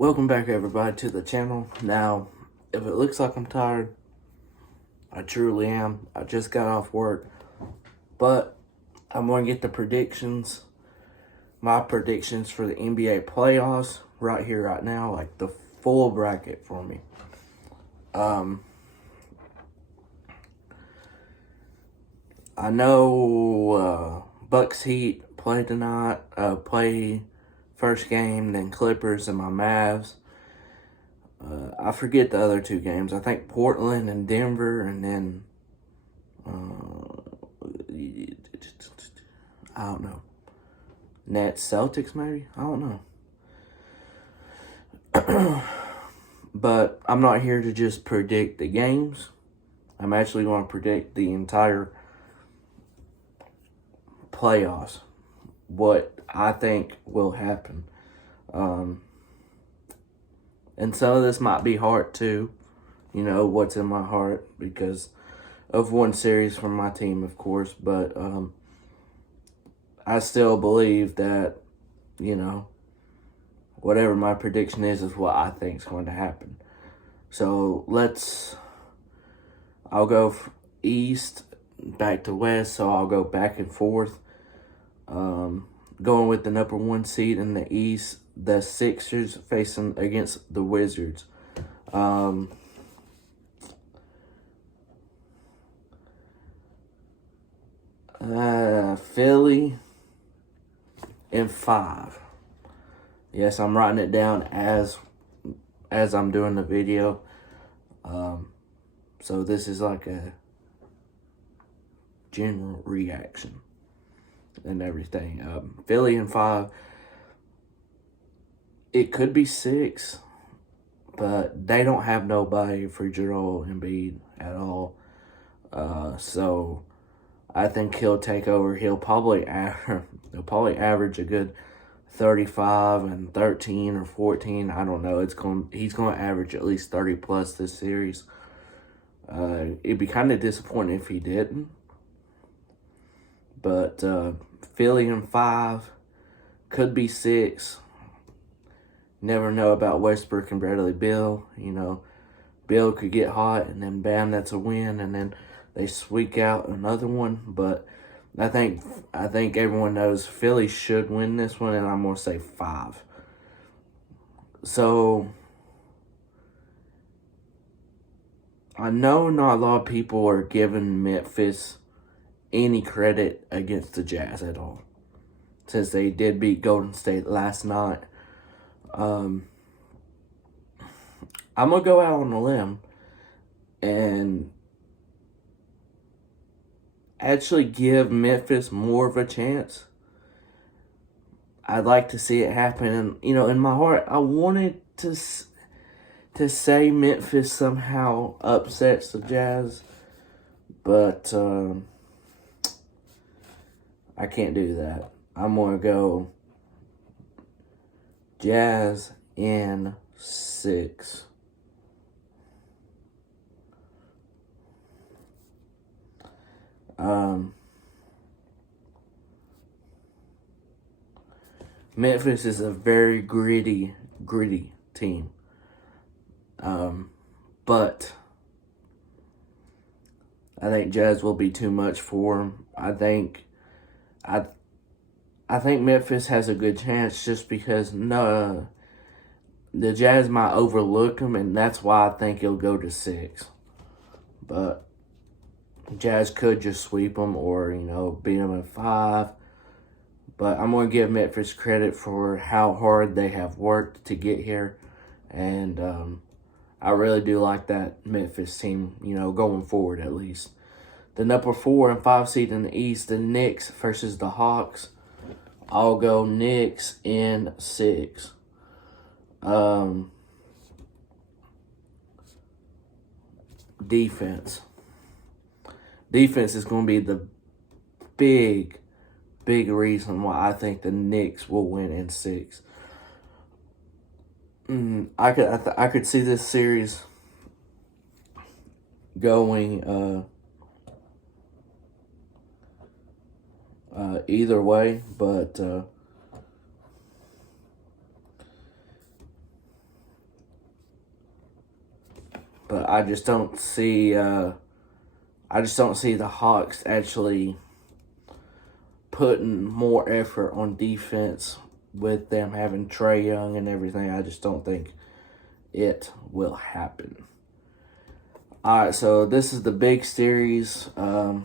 Welcome back, everybody, to the channel. Now, if it looks like I'm tired, I truly am. I just got off work, but I'm going to get the predictions, my predictions for the NBA playoffs right here, right now, like the full bracket for me. I know Bucks Heat play tonight, play first game, then Clippers and my Mavs. I forget the other two games. I think Portland and Denver, and then I don't know. Nets, Celtics, maybe? I don't know. But I'm not here to just predict the games. I'm actually going to predict the entire playoffs. What I think will happen. And some of this might be hard too. You know, what's in my heart because of one series from my team, of course. But I still believe that, you know, whatever my prediction is what I think is going to happen. So I'll go east back to west, so I'll go back and forth. Going with the number one seed in the East, the Sixers facing against the Wizards. Philly in 5. Yes, I'm writing it down as I'm doing the video. So this is like a general reaction and everything. Philly in 5. It could be 6, but they don't have nobody for Joel Embiid at all. So I think he'll take over. He'll probably average a good 35 and 13 or 14. I don't know. He's going to average at least 30 plus this series. It'd be kind of disappointing if he didn't. But Philly in 5, could be 6. Never know about Westbrook and Bradley Beal. You know, Beal could get hot, and then bam, that's a win, and then they squeak out another one. But I think everyone knows Philly should win this one, and I'm gonna say 5. So I know not a lot of people are giving Memphis any credit against the Jazz at all, since they did beat Golden State last night. I'm gonna go out on a limb and actually give Memphis more of a chance. I'd like to see it happen, and you know, in my heart, I wanted to say Memphis somehow upsets the Jazz, but I can't do that. I'm gonna go Jazz in 6. Memphis is a very gritty team. But I think Jazz will be too much for them. I think Memphis has a good chance just because the Jazz might overlook them, and that's why I think it'll go to 6. But Jazz could just sweep them or, you know, beat them in 5. But I'm going to give Memphis credit for how hard they have worked to get here. And I really do like that Memphis team, you know, going forward at least. The number 4 and 5 seed in the East, the Knicks versus the Hawks. I'll go Knicks in 6. Defense. Defense is going to be the big reason why I think the Knicks will win in 6. I could see this series going either way, but I just don't see. I just don't see the Hawks actually putting more effort on defense with them having Trae Young and everything. I just don't think it will happen. All right, so this is the big series. At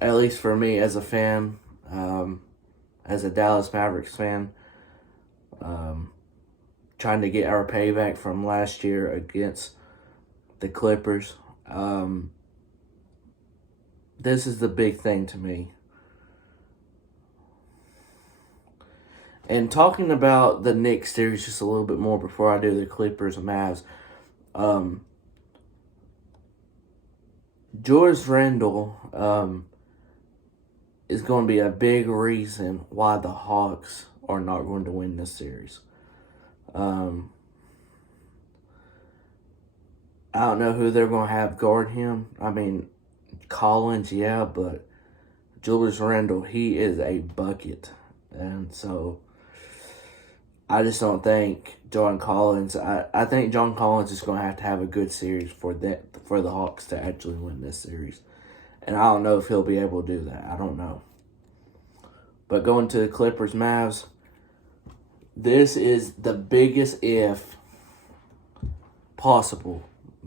least for me as a fan, as a Dallas Mavericks fan, trying to get our payback from last year against the Clippers. This is the big thing to me. And talking about the Knicks series just a little bit more before I do the Clippers and Mavs. Julius Randle is going to be a big reason why the Hawks are not going to win this series. I don't know who they're going to have guard him. I mean, Collins, yeah, but Julius Randle, he is a bucket. And so I just don't think John Collins, I think John Collins is going to have a good series for the Hawks to actually win this series. And I don't know if he'll be able to do that. I don't know. But going to the Clippers, Mavs, this is the biggest if possible.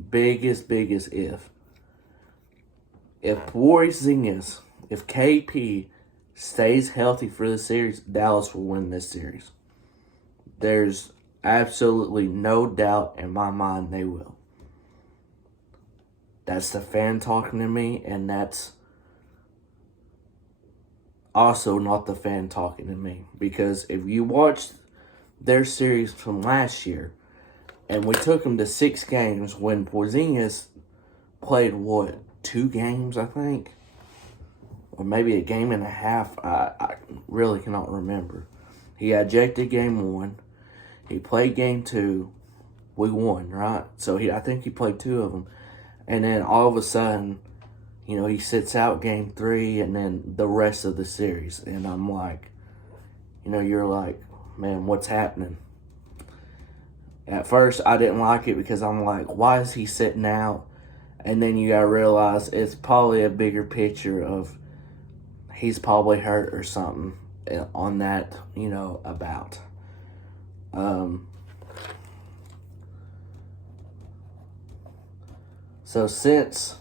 Biggest if. If Porzingis, if KP stays healthy for the series, Dallas will win this series. There's absolutely no doubt in my mind they will. That's the fan talking to me, and that's also not the fan talking to me. Because if you watch their series from last year, and we took them to 6 games when Porzingis played, 2 games, I think? Or maybe a game and a half. I really cannot remember. He ejected game 1. He played game 2. We won, right? So I think he played 2 of them. And then all of a sudden, he sits out game 3 and then the rest of the series. And I'm like, you're like, man, what's happening? At first, I didn't like it because I'm like, why is he sitting out? And then you gotta realize it's probably a bigger picture of he's probably hurt or something on that, about. So since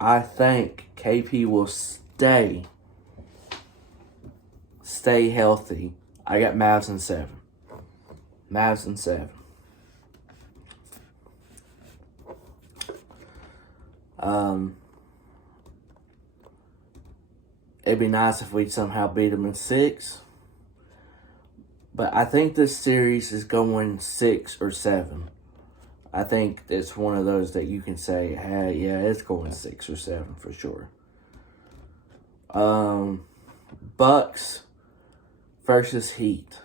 I think KP will stay healthy, I got Mavs in 7. Mavs in 7. It'd be nice if we'd somehow beat them in 6. But I think this series is going 6 or 7. I think it's one of those that you can say, hey, yeah, it's going 6 or 7 for sure. Bucks versus Heat.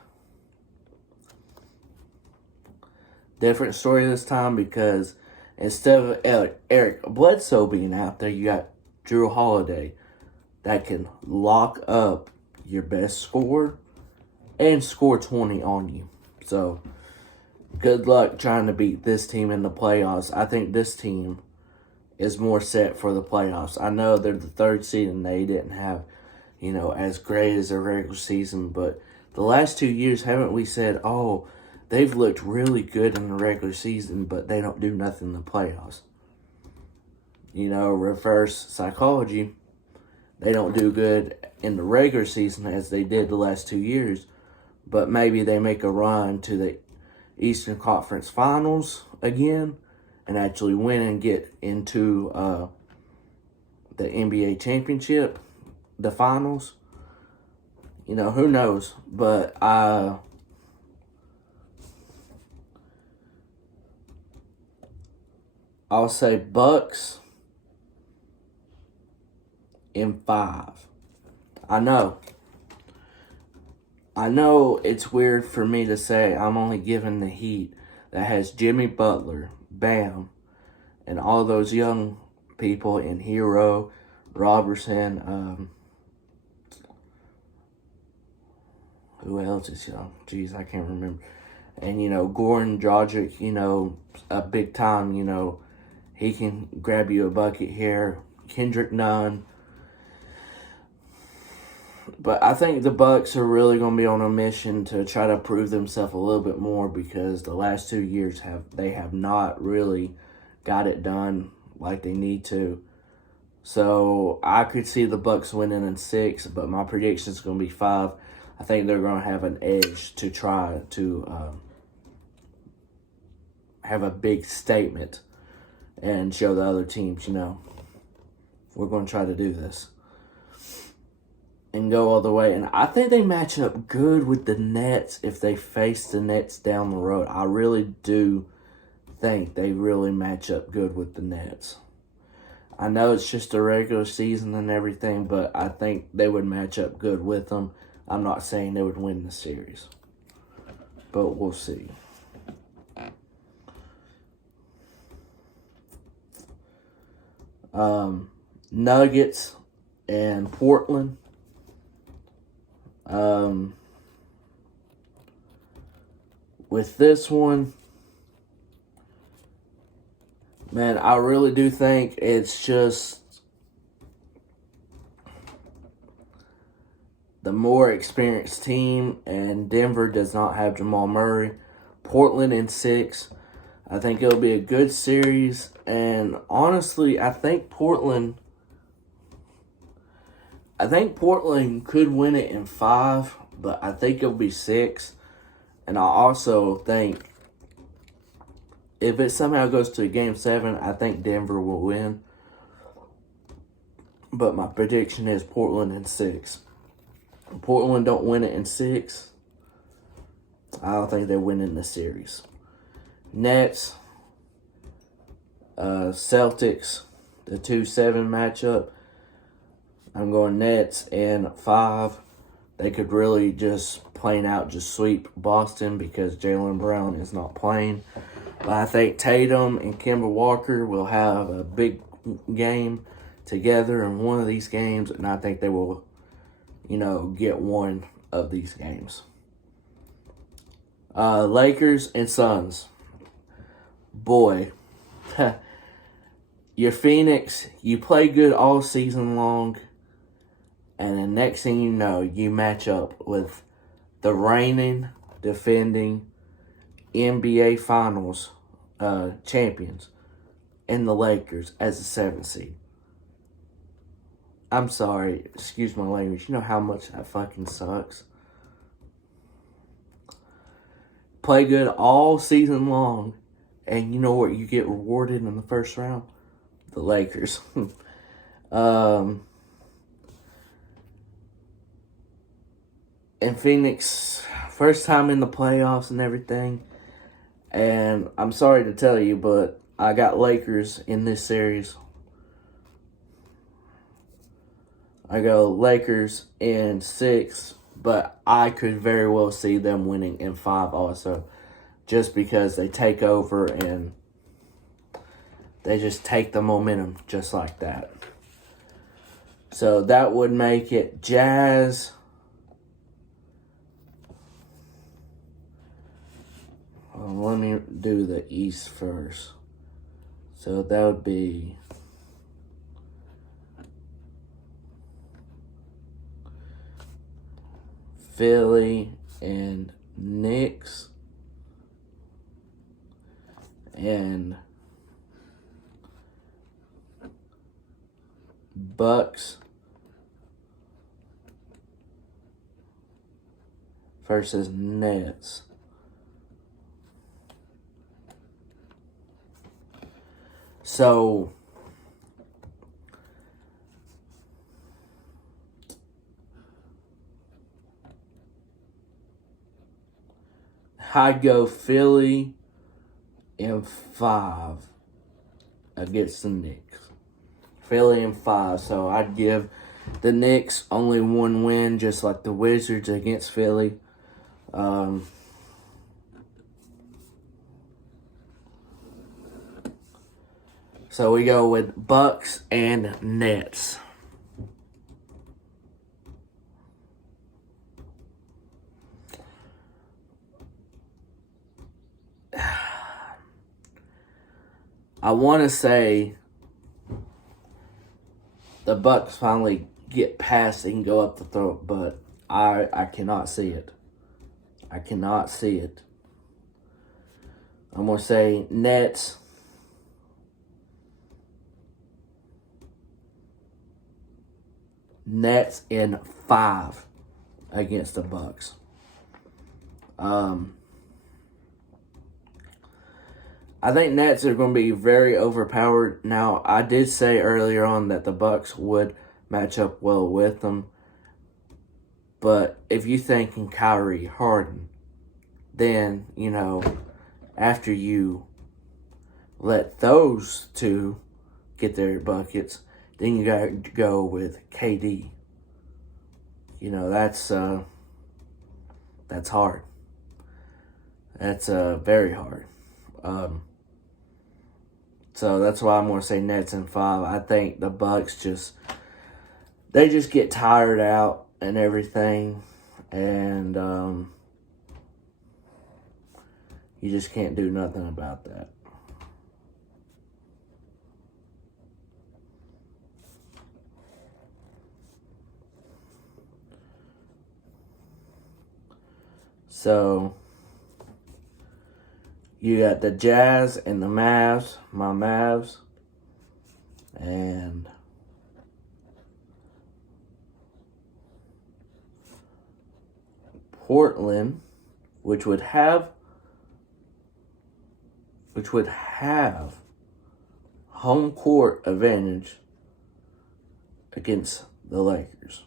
Different story this time because instead of Eric Bledsoe being out there, you got Drew Holiday that can lock up your best scorer and score 20 on you. So, good luck trying to beat this team in the playoffs. I think this team is more set for the playoffs. I know they're the 3rd seed and they didn't have, as great as their regular season, but the last 2 years, haven't we said, oh, they've looked really good in the regular season, but they don't do nothing in the playoffs? Reverse psychology. They don't do good in the regular season as they did the last 2 years, but maybe they make a run to the Eastern Conference Finals again and actually win and get into the NBA championship, the finals. Who knows? But I'll say Bucks in 5. I know it's weird for me to say I'm only giving the Heat that has Jimmy Butler, Bam, and all those young people in Hero, Robertson, who else is young? Jeez, I can't remember. And, Goran Dragic, a big time, he can grab you a bucket here. Kendrick Nunn. But I think the Bucks are really going to be on a mission to try to prove themselves a little bit more, because the last 2 years they have not really got it done like they need to. So I could see the Bucks winning in 6, but my prediction is going to be 5. I think they're going to have an edge to try to have a big statement and show the other teams, we're going to try to do this and go all the way. And I think they match up good with the Nets if they face the Nets down the road. I really do think they really match up good with the Nets. I know it's just a regular season and everything, but I think they would match up good with them. I'm not saying they would win the series, but we'll see. Nuggets and Portland. With this one, man, I really do think it's just the more experienced team, and Denver does not have Jamal Murray. Portland in 6. I think it'll be a good series, and honestly, I think Portland could win it in 5, but I think it'll be 6. And I also think if it somehow goes to Game 7, I think Denver will win. But my prediction is Portland in 6. If Portland don't win it in 6, I don't think they win in the series. Nets, Celtics, the 2-7 matchup. I'm going Nets in 5. They could really just plain out just sweep Boston because Jaylen Brown is not playing. But I think Tatum and Kemba Walker will have a big game together in one of these games, and I think they will, get one of these games. Lakers and Suns. Boy, your Phoenix, you play good all season long, and the next thing you know, you match up with the reigning, defending NBA Finals champions in the Lakers as a 7th seed. I'm sorry, excuse my language. You know how much that fucking sucks? Play good all season long, and you know what you get rewarded in the first round? The Lakers. And Phoenix, first time in the playoffs and everything. And I'm sorry to tell you, but I got Lakers in this series. I go Lakers in 6, but I could very well see them winning in 5 also. Just because they take over and they just take the momentum just like that. So that would make it Jazz. Let me do the East first. So that would be Philly and Knicks and Bucks versus Nets. So I'd go Philly in 5 against the Knicks. Philly in 5. So I'd give the Knicks only one win, just like the Wizards against Philly. So we go with Bucks and Nets. I want to say the Bucks finally get past and go up the throat, but I cannot see it. I cannot see it. I'm going to say Nets. Nets in 5 against the Bucks. I think Nets are going to be very overpowered. Now, I did say earlier on that the Bucks would match up well with them. But if you thinking Kyrie, Harden, then, after you let those two get their buckets, then you got to go with KD. That's hard. That's very hard. So that's why I'm going to say Nets in 5. I think the Bucks they just get tired out and everything, and you just can't do nothing about that. So you got the Jazz and the Mavs, my Mavs, and Portland, which would have home court advantage against the Lakers.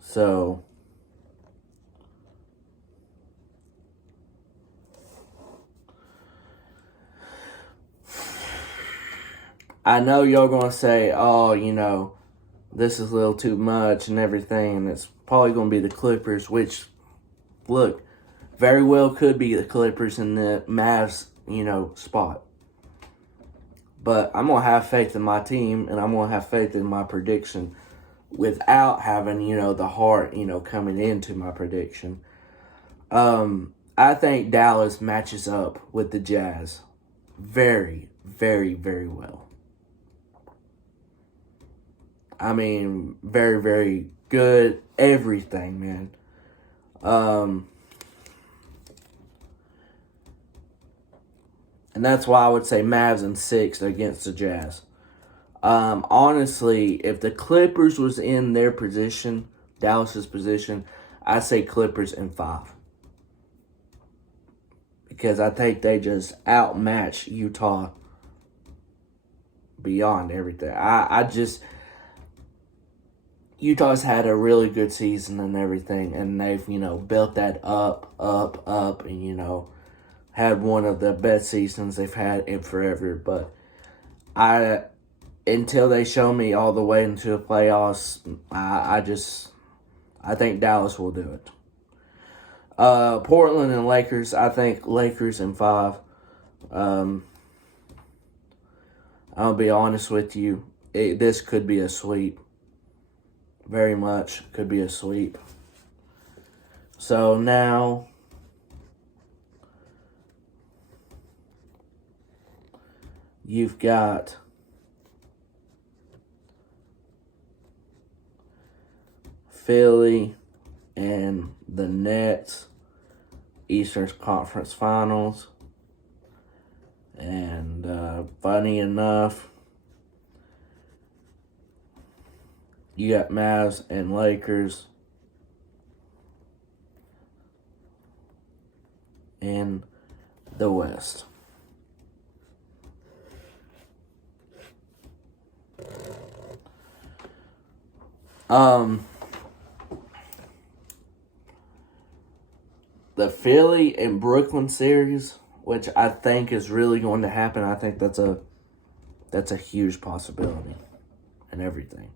So I know y'all gonna say, oh, this is a little too much and everything, and it's probably gonna be the Clippers, which, look, very well could be the Clippers in the Mavs, spot. But I'm gonna have faith in my team, and I'm gonna have faith in my prediction without having, the heart, coming into my prediction. I think Dallas matches up with the Jazz very, very, very well. I mean, very, very good. Everything, man. And that's why I would say Mavs in 6 against the Jazz. Honestly, if the Clippers was in their position, Dallas's position, I say Clippers in 5. Because I think they just outmatch Utah beyond everything. Utah's had a really good season and everything, and they've, built that up, and, had one of the best seasons they've had in forever. But until they show me all the way into the playoffs, I think Dallas will do it. Portland and Lakers, I think Lakers in 5. I'll be honest with you, this could be a sweep. Very much could be a sweep. So now you've got Philly and the Nets, Eastern Conference Finals. And funny enough, you got Mavs and Lakers in the West. The Philly and Brooklyn series, which I think is really going to happen, I think that's a huge possibility and everything.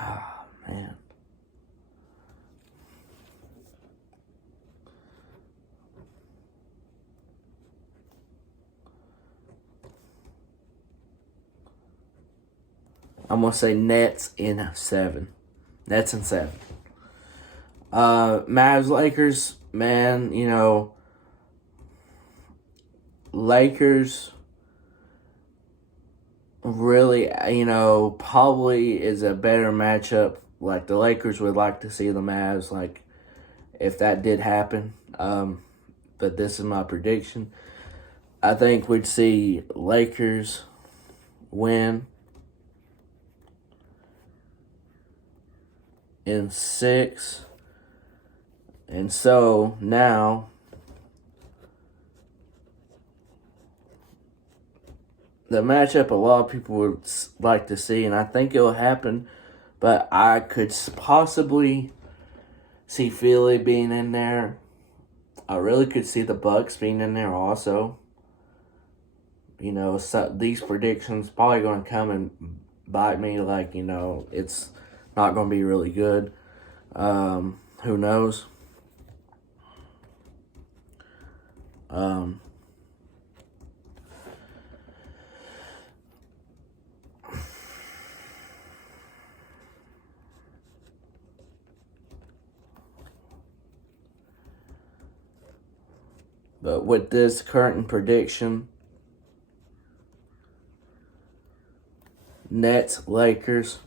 Ah, man. I'm going to say Nets in 7. Nets in 7. Mavs, Lakers, man, Lakers really, probably is a better matchup. Like, the Lakers would like to see the Mavs, like, if that did happen. But this is my prediction. I think we'd see Lakers win in 6. And so now the matchup a lot of people would like to see, and I think it'll happen, but I could possibly see Philly being in there. I really could see the Bucks being in there also. So these predictions probably going to come and bite me. Like, it's not going to be really good. Who knows? But with this current prediction, Nets, Lakers.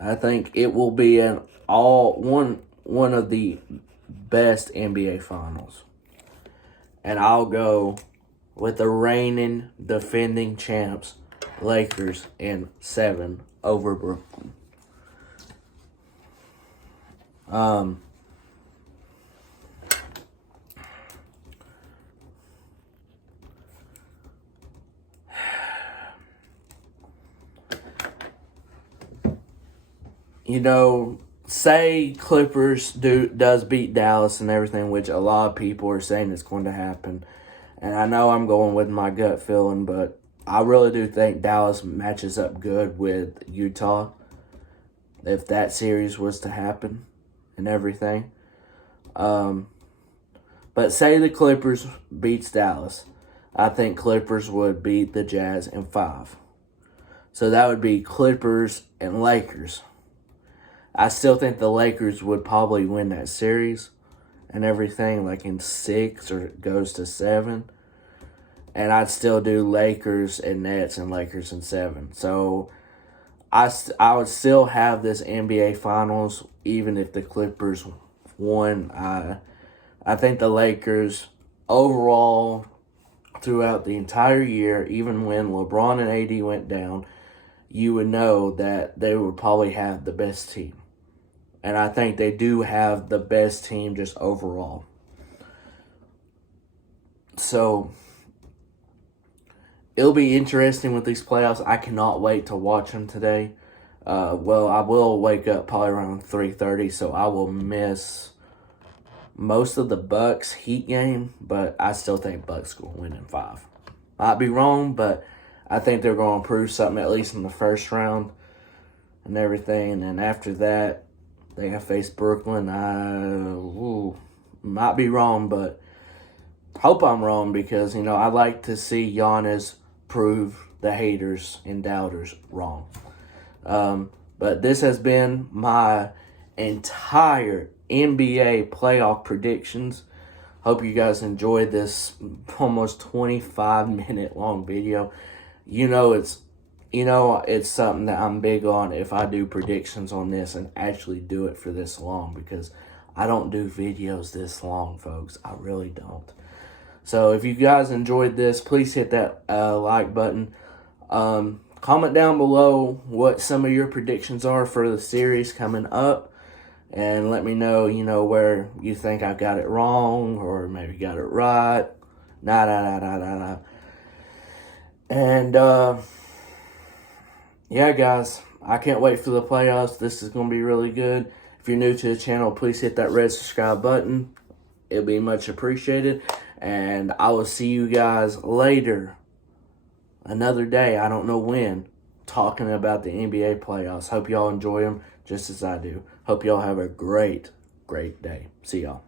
I think it will be one of the best NBA finals. And I'll go with the reigning defending champs, Lakers, in 7 over Brooklyn. Say Clippers does beat Dallas and everything, which a lot of people are saying is going to happen. And I know I'm going with my gut feeling, but I really do think Dallas matches up good with Utah if that series was to happen and everything. But say the Clippers beats Dallas. I think Clippers would beat the Jazz in 5. So that would be Clippers and Lakers. I still think the Lakers would probably win that series and everything, like in 6 or it goes to 7. And I'd still do Lakers and Nets and Lakers in 7. So I would still have this NBA Finals even if the Clippers won. I think the Lakers overall throughout the entire year, even when LeBron and AD went down, you would know that they would probably have the best team. And I think they do have the best team just overall. So it'll be interesting with these playoffs. I cannot wait to watch them today. I will wake up probably around 3:30, so I will miss most of the Bucks Heat game, but I still think Bucks will win in 5. Might be wrong, but I think they're going to prove something at least in the first round and everything. And after that, they have faced Brooklyn. Might be wrong, but hope I'm wrong because, I like to see Giannis prove the haters and doubters wrong. But this has been my entire NBA playoff predictions. Hope you guys enjoyed this almost 25-minute long video. It's something that I'm big on if I do predictions on this and actually do it for this long because I don't do videos this long, folks. I really don't. So if you guys enjoyed this, please hit that like button. Comment down below what some of your predictions are for the series coming up. And let me know, where you think I got it wrong or maybe got it right. And, yeah, guys, I can't wait for the playoffs. This is going to be really good. If you're new to the channel, please hit that red subscribe button. It'll be much appreciated. And I will see you guys later. Another day, I don't know when, talking about the NBA playoffs. Hope y'all enjoy them just as I do. Hope y'all have a great, great day. See y'all.